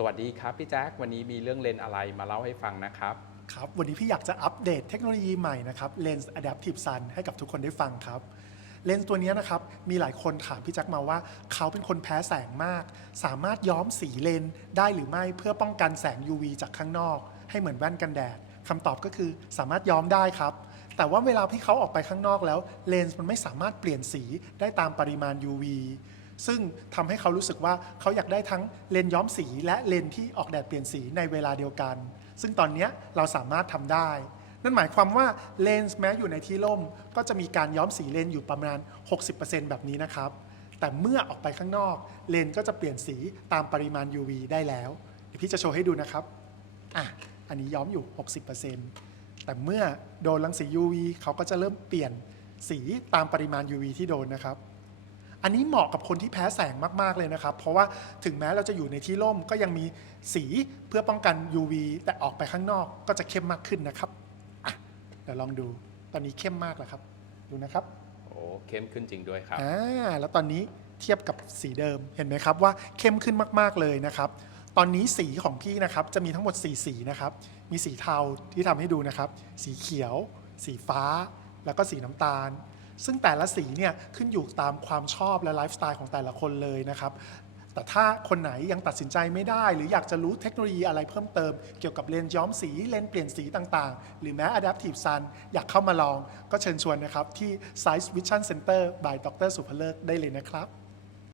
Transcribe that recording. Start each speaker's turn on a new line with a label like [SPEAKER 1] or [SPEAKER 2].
[SPEAKER 1] สวัสดีครับพี่แจ็ควันนี้มีเรื่องเลนส์อะไรมาเล่าให้ฟังนะครับ
[SPEAKER 2] ครับ วันนี้พี่อยากจะอัปเดตเทคโนโลยีใหม่นะครับ Lens Adaptive Sun ให้กับทุกคนได้ฟังครับ เลนส์ตัวนี้นะครับ มีหลายคนถามพี่แจ็คมาว่า เขาเป็นคนแพ้แสงมาก สามารถย้อมสีเลนส์ได้หรือไม่เพื่อป้องกันแสง UV จากข้างนอก ให้เหมือนแว่นกันแดดคำตอบก็คือสามารถย้อมได้ครับ แต่ว่าเวลาที่เขาออกไปข้างนอกแล้วเลนส์มันไม่สามารถเปลี่ยนสีได้ตามปริมาณ UV ซึ่งทำให้เขารู้สึกว่าเขาอยากได้ทั้งเลนย้อมสีและเลนที่ออกแดดเปลี่ยนสีในเวลาเดียวกัน ซึ่งตอนนี้เราสามารถทำได้ นั่นหมายความว่าเลนส์แม้อยู่ในที่ร่ม ก็จะมีการย้อมสีเลนอยู่ประมาณ 60%แบบนี้นะครับ แต่เมื่อออกไปข้างนอก เลนก็จะเปลี่ยนสีตามปริมาณ UV ได้แล้วเดี๋ยวพี่จะโชว์ให้ดูนะครับอะอันนี้ย้อมอยู่ 60%แต่เมื่อโดนรังสี UV เขาก็จะเริ่มเปลี่ยนสีตามปริมาณ UV ที่โดนนะครับ อันนี้เหมาะกับคนที่แพ้แสงมาก ๆ เลยนะครับ เพราะว่าถึงแม้เราจะอยู่ในที่ร่มก็ยังมีสีเพื่อป้องกัน UV แต่ออกไปข้างนอกก็จะเข้มมากขึ้นนะครับอะเดี๋ยวลองดูตอนนี้เข้มมากแล้วครับ ดูนะครับ
[SPEAKER 1] โอ้เข้มขึ้นจริงด้วยครับ
[SPEAKER 2] อ่าแล้วตอนนี้เทียบกับสีเดิมเห็นไหมครับว่าเข้มขึ้นมาก ๆ เลยนะครับตอนนี้สีของพี่นะครับจะมีทั้งหมด 4 สีนะครับ มีสีเทาที่ทำให้ดูนะครับ สีเขียว สีฟ้า แล้วก็สีน้ำตาล ซึ่งแต่ละสีเนี่ยขึ้นอยู่ตามความชอบและไลฟ์สไตล์ของแต่ละคนเลยนะครับ แต่ถ้าคนไหนยังตัดสินใจไม่ได้ หรืออยากจะรู้เทคโนโลยีอะไรเพิ่มเติม เกี่ยวกับเลนส์ย้อมสีเลนส์เปลี่ยนสีต่างๆ หรือแม้ Adaptive Sun อยากเข้ามาลอง ก็เชิญชวนนะครับที่ Size Vision Center by Dr. สุภเลิกได้เลยนะครับ